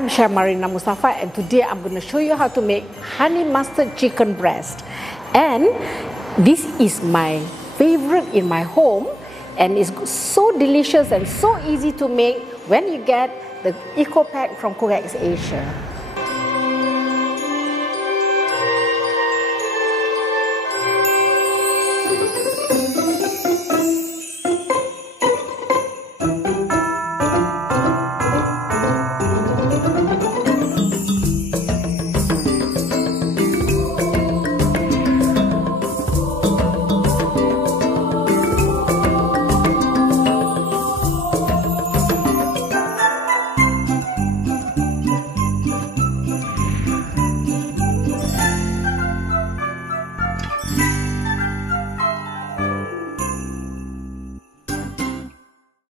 I'm Chef Marina Mustafa, and today I'm going to show you how to make honey mustard chicken breast. And this is my favorite in my home, and it's so delicious and so easy to make when you get the Eco Pack from CookX Asia.